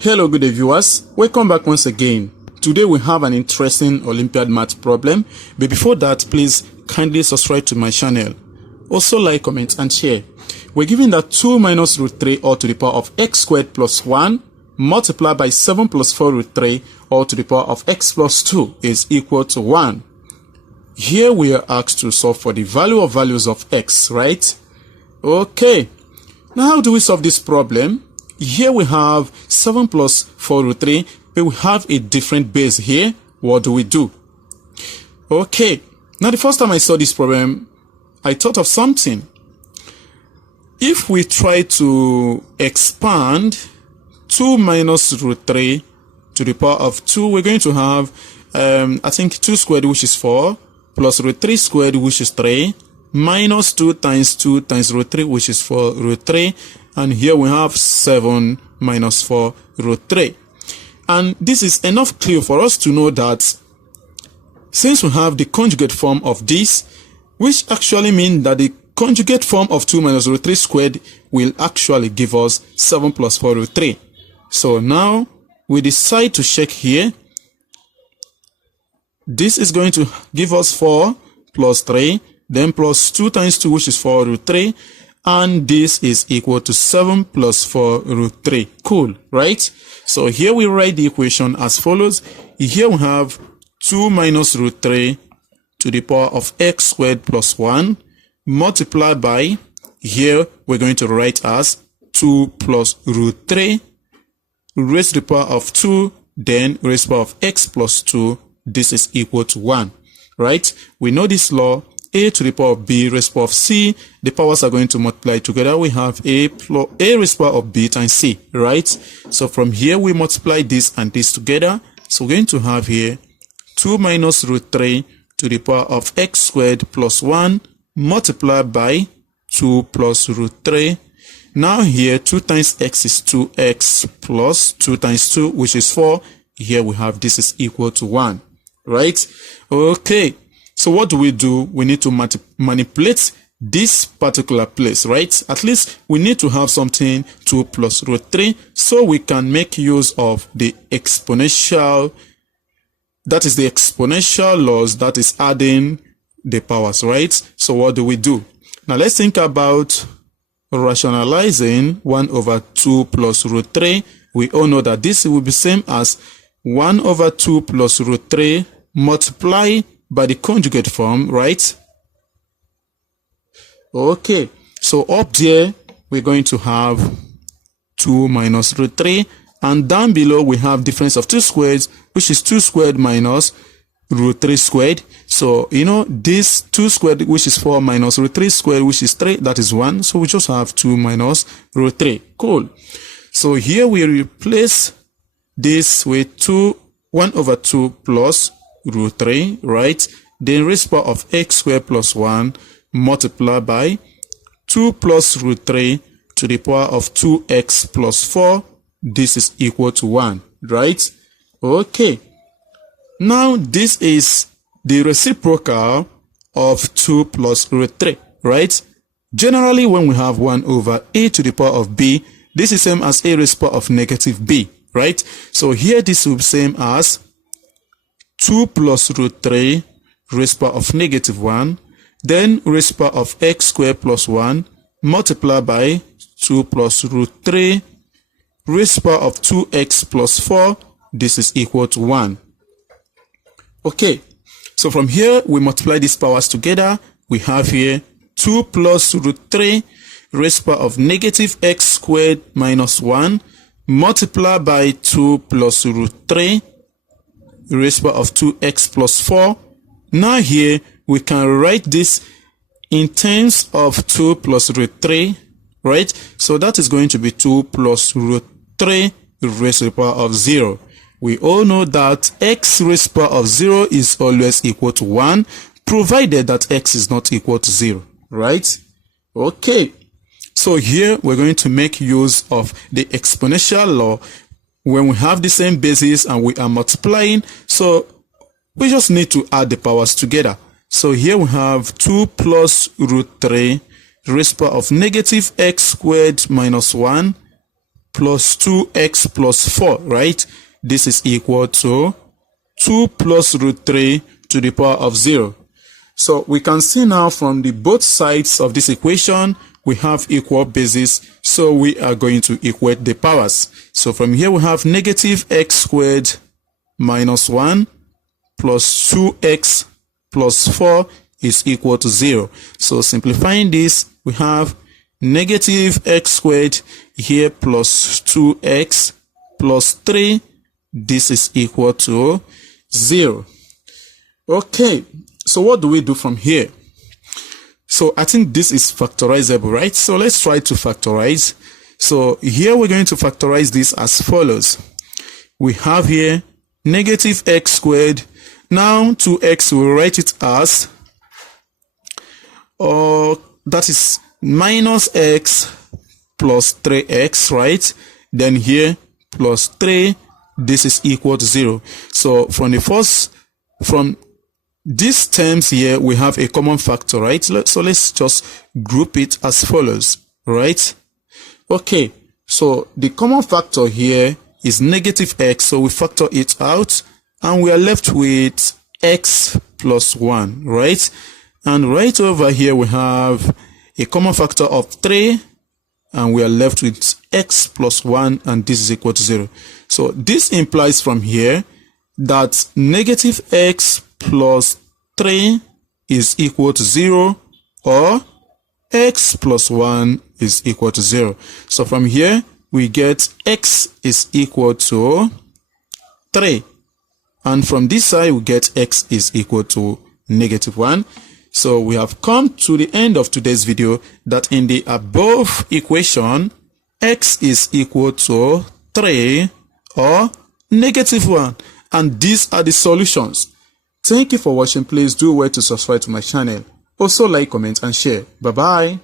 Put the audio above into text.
Hello, good day viewers. Welcome back once again. Today we have an interesting Olympiad math problem. But before that, please kindly subscribe to my channel. Also like, comment and share. We're given that 2 minus root 3 all to the power of x squared plus 1 multiplied by 7 plus 4 root 3 all to the power of x plus 2 is equal to 1. Here we are asked to solve for the value of values of x, right? Okay. Now how do we solve this problem? Here we have 7 plus 4 root 3, but we have a different base here. What do we do? Okay, now the first time I saw this problem, I thought of something. If we try to expand 2 minus root 3 to the power of 2, we're going to have, I think 2 squared, which is 4, plus root 3 squared, which is 3, minus 2 times root 3, which is 4 root 3. And here we have 7 minus 4 root 3. And this is enough clue for us to know that since we have the conjugate form of this, which actually means that the conjugate form of 2 minus root 3 squared will actually give us 7 plus 4 root 3. So now we decide to check here. This is going to give us 4 plus 3, then plus 2 times 2, which is 4 root 3. And this is equal to 7 plus 4 root 3. Cool, right? So here we write the equation as follows. Here we have 2 minus root 3 to the power of x squared plus 1 multiplied by, here we're going to write as 2 plus root 3 raised to the power of 2, then raised to the power of x plus 2. This is equal to 1, right? We know this law. A to the power of b raised to the power of c, the powers are going to multiply together. We have a raised to the power of b times c, right? So from here we multiply this and this together. So we're going to have here 2 minus root 3 to the power of x squared plus 1 multiplied by 2 plus root 3. Now here 2 times x is 2x plus 2 times 2, which is 4. Here we have this is equal to 1, right? Okay. So what do? We need to manipulate this particular place, right? At least we need to have something 2 plus root 3 so we can make use of the exponential, that is the exponential laws, that is adding the powers, right? So what do? Now let's think about rationalizing 1 over 2 plus root 3. We all know that this will be same as 1 over 2 plus root 3 multiply by the conjugate form, right? Okay, so up there we're going to have 2 minus root 3, and down below we have difference of 2 squares, which is 2 squared minus root 3 squared. So you know this 2 squared, which is 4, minus root 3 squared, which is 3, that is 1. So we just have 2 minus root 3. Cool. So here we replace this with 1 over 2 plus root 3, right? Then raised to the power of x squared plus 1 multiplied by 2 plus root 3 to the power of 2x plus 4. This is equal to 1, right? Okay. Now this is the reciprocal of 2 plus root 3, right? Generally, when we have 1 over a to the power of b, this is same as a raised to the power of negative b, right? So here this will be same as 2 plus root 3 raised to the power of negative 1, then raised to the power of x squared plus 1 multiplied by 2 plus root 3 raised to the power of 2x plus 4. This is equal to 1. Okay, so from here we multiply these powers together. We have here 2 plus root 3 raised to the power of negative x squared minus 1 multiplied by 2 plus root 3 raised to the power of 2x plus 4. Now here we can write this in terms of 2 plus root 3, right? So that is going to be 2 plus root 3 raised to the power of 0. We all know that x raised to the power of 0 is always equal to 1, provided that x is not equal to 0, right? Okay, so here we're going to make use of the exponential law when we have the same basis and we are multiplying. So we just need to add the powers together. So here we have 2 plus root 3 raised to the power of negative x squared minus 1 plus 2x plus 4, right? This is equal to 2 plus root 3 to the power of 0. So we can see now from the both sides of this equation, we have equal bases, so we are going to equate the powers. So from here we have negative x squared minus 1 plus 2x plus 4 is equal to 0. So simplifying this, we have negative x squared here plus 2x plus 3. This is equal to 0. Okay, so what do we do from here? So I think this is factorizable, right? So let's try to factorize. So here we're going to factorize this as follows. We have here negative x squared. Now 2x, we'll write it as, that is minus x plus 3x, right? Then here plus 3, this is equal to 0. So from these terms here, we have a common factor, right? So let's just group it as follows, right? Okay, so the common factor here is negative x, so we factor it out, and we are left with x plus 1, right? And right over here, we have a common factor of 3, and we are left with x plus 1, and this is equal to 0. So this implies from here that negative x plus 3 is equal to 0, or x plus 1 is equal to 0. So from here, we get x is equal to 3. And from this side, we get x is equal to negative 1. So we have come to the end of today's video, that in the above equation, x is equal to 3 or negative 1. And these are the solutions. Thank you for watching. Please do well to subscribe to my channel. Also like, comment, and share. Bye-bye.